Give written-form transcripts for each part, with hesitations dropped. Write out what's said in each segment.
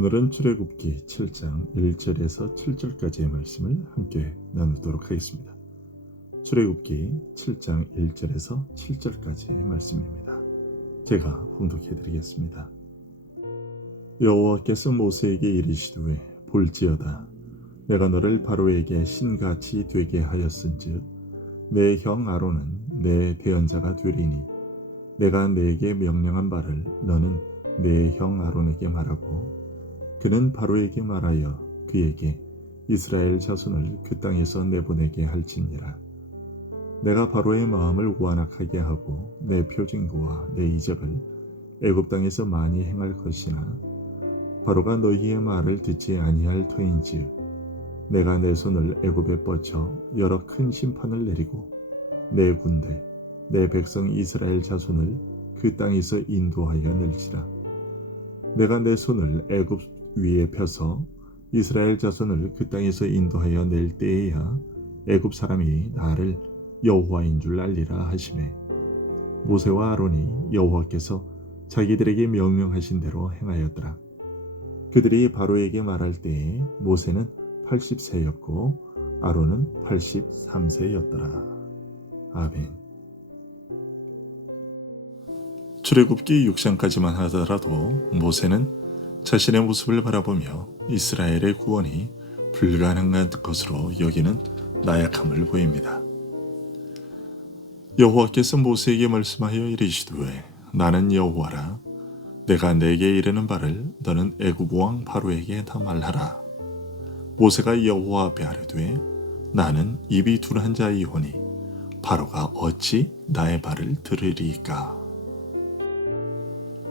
오늘은 출애굽기 7장 1절에서 7절까지의 말씀을 함께 나누도록 하겠습니다. 출애굽기 7장 1절에서 7절까지의 말씀입니다. 제가 봉독해 드리겠습니다. 여호와께서 모세에게 이르시되 볼지어다 내가 너를 바로에게 신같이 되게 하였은즉 내 형 아론은 내 대언자가 되리니 내가 네게 명령한 바를 너는 내 형 아론에게 말하고 그는 바로에게 말하여 그에게 이스라엘 자손을 그 땅에서 내보내게 할지니라. 내가 바로의 마음을 완악하게 하고 내 표징과 내 이적을 애굽 땅에서 많이 행할 것이나 바로가 너희의 말을 듣지 아니할 터인즉 내가 내 손을 애굽에 뻗쳐 여러 큰 심판을 내리고 내 군대 내 백성 이스라엘 자손을 그 땅에서 인도하여 낼지라. 내가 내 손을 애굽 위에 펴서 이스라엘 자손을 그 땅에서 인도하여 낼 때에야 애굽 사람이 나를 여호와인 줄 알리라 하시매 모세와 아론이 여호와께서 자기들에게 명령하신 대로 행하였더라. 그들이 바로에게 말할 때에 모세는 80세였고 아론은 83세였더라. 아멘. 출애굽기 6장까지만 하더라도 모세는 자신의 모습을 바라보며 이스라엘의 구원이 불가능한 것으로 여기는 나약함을 보입니다. 여호와께서 모세에게 말씀하여 이르시되 나는 여호와라. 내가 내게 이르는 바를 너는 애굽 왕 바로에게 다 말하라. 모세가 여호와 앞에 아뢰되 나는 입이 둔한 자이오니 바로가 어찌 나의 말을 들으리까.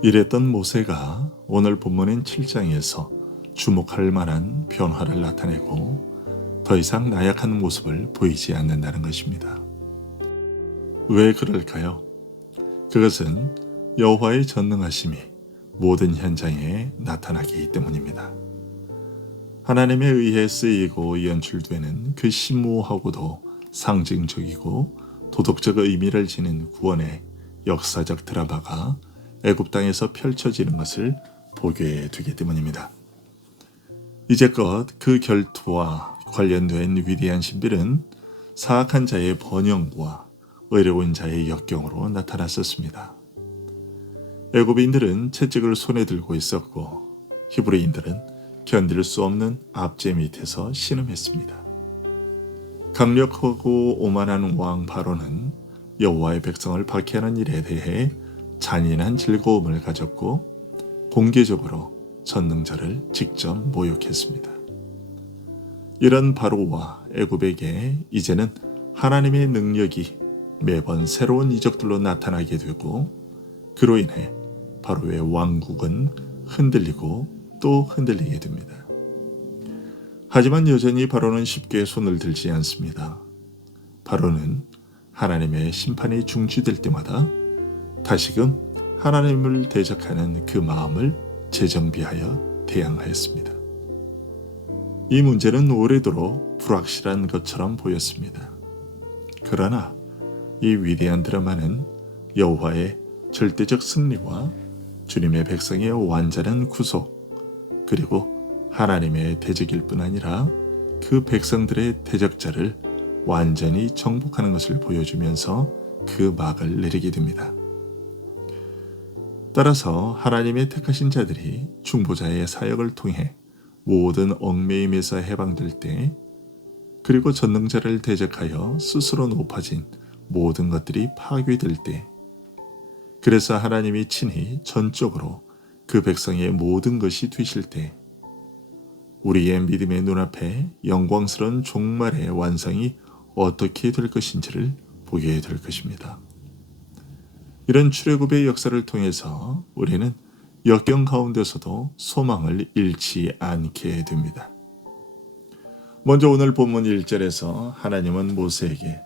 이랬던 모세가 오늘 본문인 7장에서 주목할 만한 변화를 나타내고 더 이상 나약한 모습을 보이지 않는다는 것입니다. 왜 그럴까요? 그것은 여호와의 전능하심이 모든 현장에 나타나기 때문입니다. 하나님에 의해 쓰이고 연출되는 그 심오하고도 상징적이고 도덕적 의미를 지닌 구원의 역사적 드라마가 애굽 땅에서 펼쳐지는 것을 보게 되기 때문입니다. 이제껏 그 결투와 관련된 위대한 신비는 사악한 자의 번영과 의로운 자의 역경으로 나타났었습니다. 애굽인들은 채찍을 손에 들고 있었고 히브리인들은 견딜 수 없는 압제 밑에서 신음했습니다. 강력하고 오만한 왕 바로는 여호와의 백성을 박해하는 일에 대해 잔인한 즐거움을 가졌고 공개적으로 전능자를 직접 모욕했습니다. 이런 바로와 애굽에게 이제는 하나님의 능력이 매번 새로운 이적들로 나타나게 되고 그로 인해 바로의 왕국은 흔들리고 또 흔들리게 됩니다. 하지만 여전히 바로는 쉽게 손을 들지 않습니다. 바로는 하나님의 심판이 중지될 때마다 다시금 하나님을 대적하는 그 마음을 재정비하여 대항하였습니다. 이 문제는 오래도록 불확실한 것처럼 보였습니다. 그러나 이 위대한 드라마는 여호와의 절대적 승리와 주님의 백성의 완전한 구속 그리고 하나님의 대적일 뿐 아니라 그 백성들의 대적자를 완전히 정복하는 것을 보여주면서 그 막을 내리게 됩니다. 따라서 하나님의 택하신 자들이 중보자의 사역을 통해 모든 얽매임에서 해방될 때 그리고 전능자를 대적하여 스스로 높아진 모든 것들이 파괴될 때 그래서 하나님이 친히 전적으로 그 백성의 모든 것이 되실 때 우리의 믿음의 눈앞에 영광스러운 종말의 완성이 어떻게 될 것인지를 보게 될 것입니다. 이런 출애굽의 역사를 통해서 우리는 역경 가운데서도 소망을 잃지 않게 됩니다. 먼저 오늘 본문 1절에서 하나님은 모세에게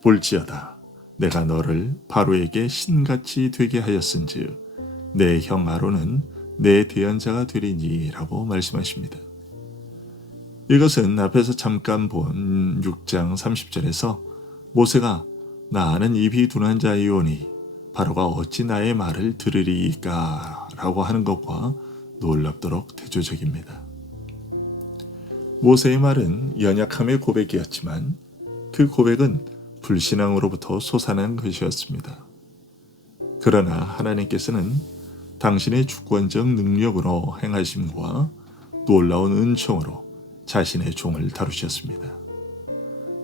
볼지어다 내가 너를 바로에게 신같이 되게 하였은즉 내 형 아론은 내 대언자가 되리니 라고 말씀하십니다. 이것은 앞에서 잠깐 본 6장 30절에서 모세가 나는 입이 둔한 자이오니 바로가 어찌 나의 말을 들으리까 라고 하는 것과 놀랍도록 대조적입니다. 모세의 말은 연약함의 고백이었지만 그 고백은 불신앙으로부터 솟아난 것이었습니다. 그러나 하나님께서는 당신의 주권적 능력으로 행하심과 놀라운 은총으로 자신의 종을 다루셨습니다.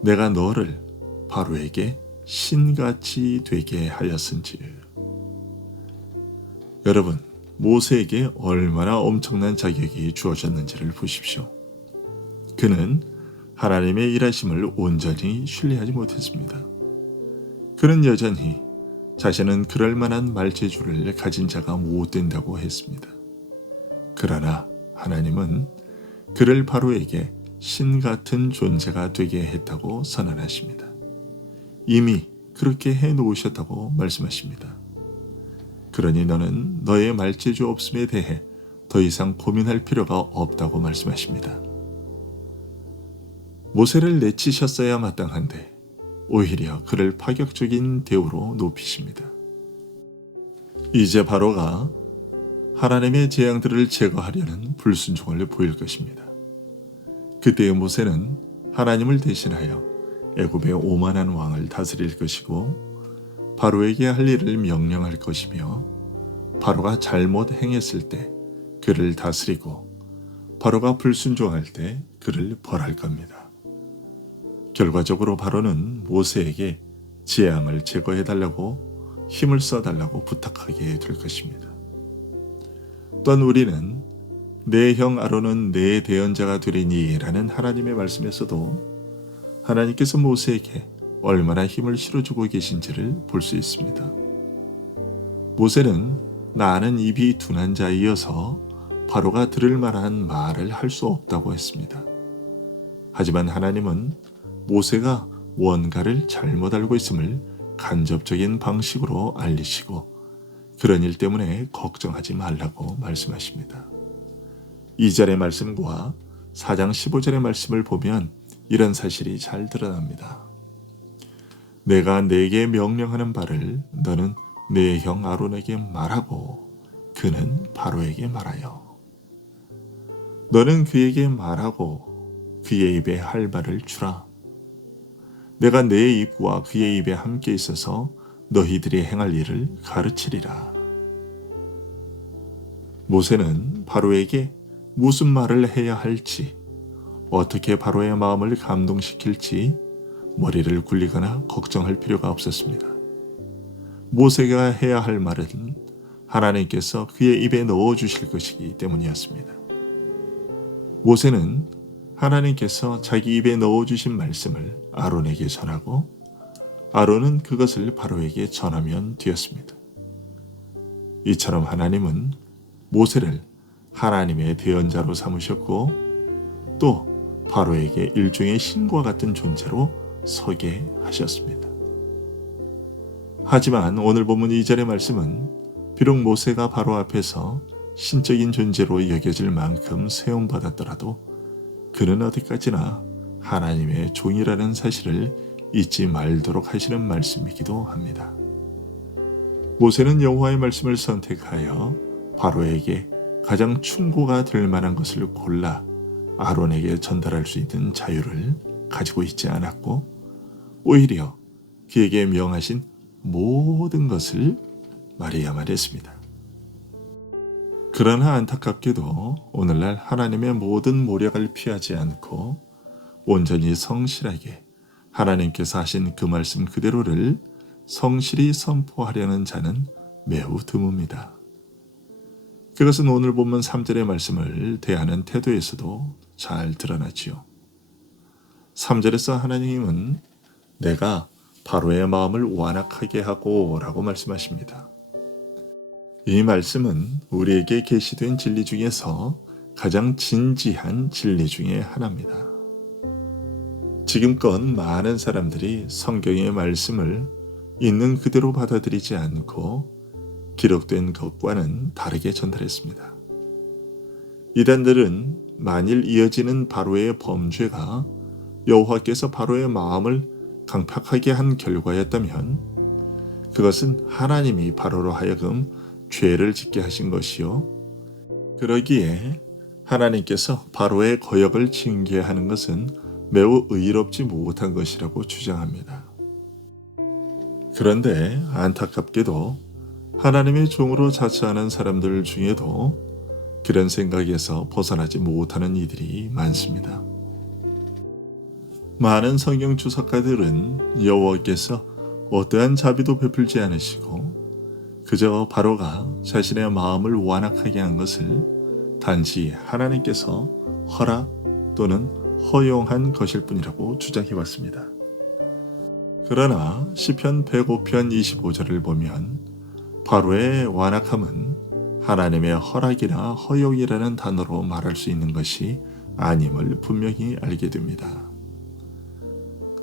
내가 너를 바로에게 신같이 되게 하였은즉. 여러분, 모세에게 얼마나 엄청난 자격이 주어졌는지를 보십시오. 그는 하나님의 일하심을 온전히 신뢰하지 못했습니다. 그는 여전히 자신은 그럴 만한 말재주를 가진 자가 못 된다고 했습니다. 그러나 하나님은 그를 바로에게 신 같은 존재가 되게 했다고 선언하십니다. 이미 그렇게 해 놓으셨다고 말씀하십니다. 그러니 너는 너의 말재주 없음에 대해 더 이상 고민할 필요가 없다고 말씀하십니다. 모세를 내치셨어야 마땅한데 오히려 그를 파격적인 대우로 높이십니다. 이제 바로가 하나님의 재앙들을 제거하려는 불순종을 보일 것입니다. 그때의 모세는 하나님을 대신하여 애굽의 오만한 왕을 다스릴 것이고 바로에게 할 일을 명령할 것이며 바로가 잘못 행했을 때 그를 다스리고 바로가 불순종할 때 그를 벌할 겁니다. 결과적으로 바로는 모세에게 재앙을 제거해달라고 힘을 써달라고 부탁하게 될 것입니다. 또한 우리는 내 형 아론은 내 대언자가 되리니 라는 하나님의 말씀에서도 하나님께서 모세에게 얼마나 힘을 실어주고 계신지를 볼 수 있습니다. 모세는 나는 입이 둔한 자이어서 바로가 들을 만한 말을 할 수 없다고 했습니다. 하지만 하나님은 모세가 무언가를 잘못 알고 있음을 간접적인 방식으로 알리시고 그런 일 때문에 걱정하지 말라고 말씀하십니다. 2절의 말씀과 4장 15절의 말씀을 보면 이런 사실이 잘 드러납니다. 내가 네게 명령하는 바를 너는 내 형 아론에게 말하고 그는 바로에게 말하여. 너는 그에게 말하고 그의 입에 할 말을 주라. 내가 내 입과 그의 입에 함께 있어서 너희들이 행할 일을 가르치리라. 모세는 바로에게 무슨 말을 해야 할지, 어떻게 바로의 마음을 감동시킬지 머리를 굴리거나 걱정할 필요가 없었습니다. 모세가 해야 할 말은 하나님께서 그의 입에 넣어주실 것이기 때문이었습니다. 모세는 하나님께서 자기 입에 넣어주신 말씀을 아론에게 전하고 아론은 그것을 바로에게 전하면 되었습니다. 이처럼 하나님은 모세를 하나님의 대언자로 삼으셨고 또 바로에게 일종의 신과 같은 존재로 서게 하셨습니다. 하지만 오늘 본문 2절의 말씀은 비록 모세가 바로 앞에서 신적인 존재로 여겨질 만큼 세움받았더라도 그는 어디까지나 하나님의 종이라는 사실을 잊지 말도록 하시는 말씀이기도 합니다. 모세는 여호와의 말씀을 선택하여 바로에게 가장 충고가 될 만한 것을 골라 아론에게 전달할 수 있는 자유를 가지고 있지 않았고 오히려 그에게 명하신 모든 것을 말해야만 했습니다. 그러나 안타깝게도 오늘날 하나님의 모든 모략을 피하지 않고 온전히 성실하게 하나님께서 하신 그 말씀 그대로를 성실히 선포하려는 자는 매우 드뭅니다. 그것은 오늘 본문 3절의 말씀을 대하는 태도에서도 잘 드러나지요. 3절에서 하나님은 내가 바로의 마음을 완악하게 하고 라고 말씀하십니다. 이 말씀은 우리에게 계시된 진리 중에서 가장 진지한 진리 중에 하나입니다. 지금껏 많은 사람들이 성경의 말씀을 있는 그대로 받아들이지 않고 기록된 것과는 다르게 전달했습니다. 이단들은 만일 이어지는 바로의 범죄가 여호와께서 바로의 마음을 강팍하게 한 결과였다면 그것은 하나님이 바로로 하여금 죄를 짓게 하신 것이요 그러기에 하나님께서 바로의 거역을 징계하는 것은 매우 의롭지 못한 것이라고 주장합니다. 그런데 안타깝게도 하나님의 종으로 자처하는 사람들 중에도 그런 생각에서 벗어나지 못하는 이들이 많습니다. 많은 성경 주석가들은 여호와께서 어떠한 자비도 베풀지 않으시고 그저 바로가 자신의 마음을 완악하게 한 것을 단지 하나님께서 허락 또는 허용한 것일 뿐이라고 주장해왔습니다. 그러나 시편 105편 25절을 보면 바로의 완악함은 하나님의 허락이나 허용이라는 단어로 말할 수 있는 것이 아님을 분명히 알게 됩니다.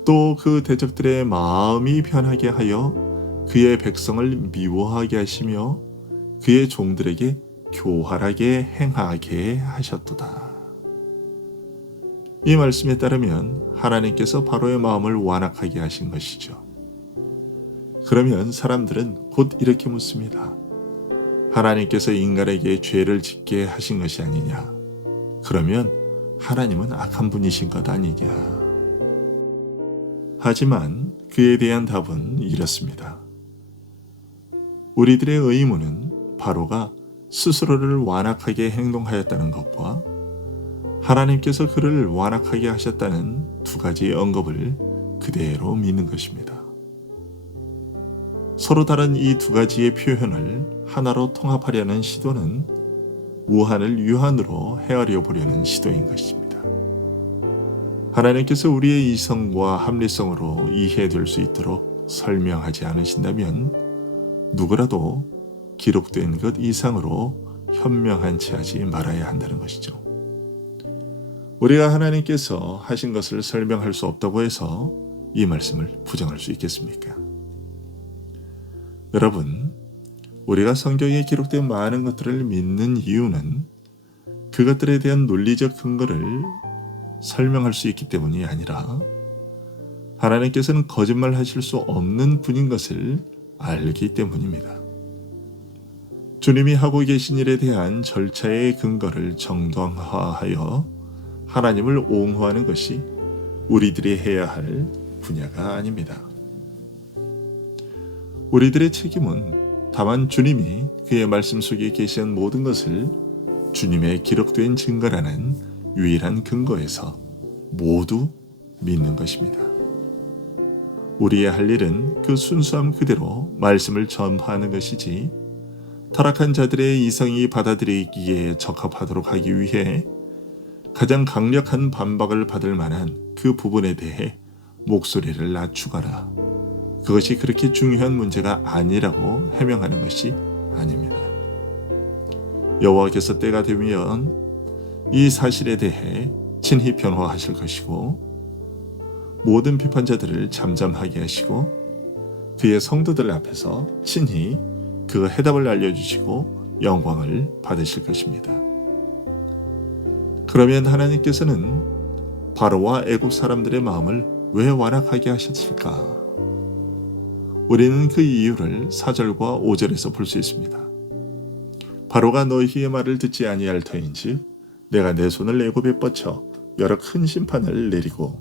또 그 대적들의 마음이 변하게 하여 그의 백성을 미워하게 하시며 그의 종들에게 교활하게 행하게 하셨도다. 이 말씀에 따르면 하나님께서 바로의 마음을 완악하게 하신 것이죠. 그러면 사람들은 곧 이렇게 묻습니다. 하나님께서 인간에게 죄를 짓게 하신 것이 아니냐? 그러면 하나님은 악한 분이신 것 아니냐? 하지만 그에 대한 답은 이렇습니다. 우리들의 의문은 바로가 스스로를 완악하게 행동하였다는 것과 하나님께서 그를 완악하게 하셨다는 두 가지 언급을 그대로 믿는 것입니다. 서로 다른 이 두 가지의 표현을 하나로 통합하려는 시도는 우한을 유한으로 헤아려 보려는 시도인 것입니다. 하나님께서 우리의 이성과 합리성으로 이해될 수 있도록 설명하지 않으신다면 누구라도 기록된 것 이상으로 현명한 채 하지 말아야 한다는 것이죠. 우리가 하나님께서 하신 것을 설명할 수 없다고 해서 이 말씀을 부정할 수 있겠습니까? 여러분, 우리가 성경에 기록된 많은 것들을 믿는 이유는 그것들에 대한 논리적 근거를 설명할 수 있기 때문이 아니라 하나님께서는 거짓말 하실 수 없는 분인 것을 알기 때문입니다. 주님이 하고 계신 일에 대한 절차의 근거를 정당화하여 하나님을 옹호하는 것이 우리들이 해야 할 분야가 아닙니다. 우리들의 책임은 다만 주님이 그의 말씀 속에 계신 모든 것을 주님의 기록된 증거라는 유일한 근거에서 모두 믿는 것입니다. 우리의 할 일은 그 순수함 그대로 말씀을 전파하는 것이지 타락한 자들의 이성이 받아들이기에 적합하도록 하기 위해 가장 강력한 반박을 받을 만한 그 부분에 대해 목소리를 낮추거나 그것이 그렇게 중요한 문제가 아니라고 해명하는 것이 아닙니다. 여호와께서 때가 되면 이 사실에 대해 친히 변호하실 것이고 모든 비판자들을 잠잠하게 하시고 그의 성도들 앞에서 친히 그 해답을 알려주시고 영광을 받으실 것입니다. 그러면 하나님께서는 바로와 애굽 사람들의 마음을 왜 완악하게 하셨을까? 우리는 그 이유를 4절과 5절에서 볼 수 있습니다. 바로가 너희의 말을 듣지 아니할 터인즉 내가 내 손을 애굽에 뻗쳐 여러 큰 심판을 내리고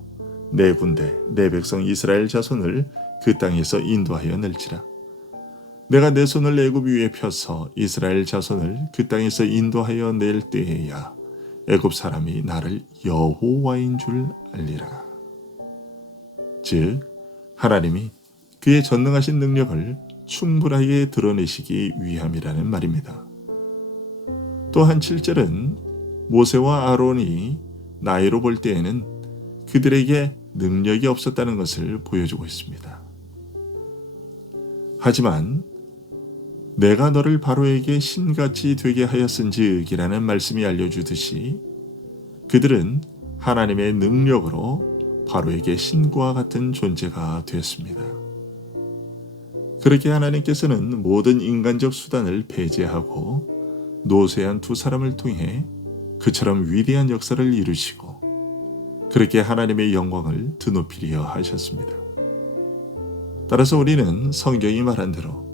내 군대 내 백성 이스라엘 자손을 그 땅에서 인도하여 낼지라. 내가 내 손을 애굽 위에 펴서 이스라엘 자손을 그 땅에서 인도하여 낼 때에야 애굽 사람이 나를 여호와인 줄 알리라. 즉 하나님이 그의 전능하신 능력을 충분하게 드러내시기 위함이라는 말입니다. 또한 7절은 모세와 아론이 나이로 볼 때에는 그들에게 능력이 없었다는 것을 보여주고 있습니다. 하지만 내가 너를 바로에게 신같이 되게 하였은지이라는 말씀이 알려주듯이 그들은 하나님의 능력으로 바로에게 신과 같은 존재가 되었습니다. 그렇게 하나님께서는 모든 인간적 수단을 배제하고 노쇠한 두 사람을 통해 그처럼 위대한 역사를 이루시고 그렇게 하나님의 영광을 드높이려 하셨습니다. 따라서 우리는 성경이 말한 대로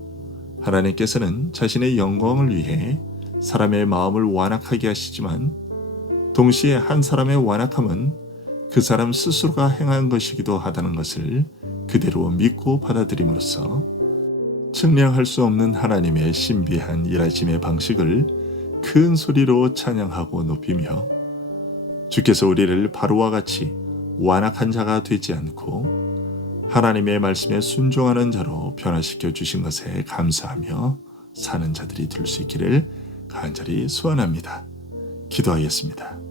하나님께서는 자신의 영광을 위해 사람의 마음을 완악하게 하시지만 동시에 한 사람의 완악함은 그 사람 스스로가 행한 것이기도 하다는 것을 그대로 믿고 받아들임으로써 측량할 수 없는 하나님의 신비한 일하심의 방식을 큰 소리로 찬양하고 높이며 주께서 우리를 바로와 같이 완악한 자가 되지 않고 하나님의 말씀에 순종하는 자로 변화시켜 주신 것에 감사하며 사는 자들이 될 수 있기를 간절히 소원합니다. 기도하겠습니다.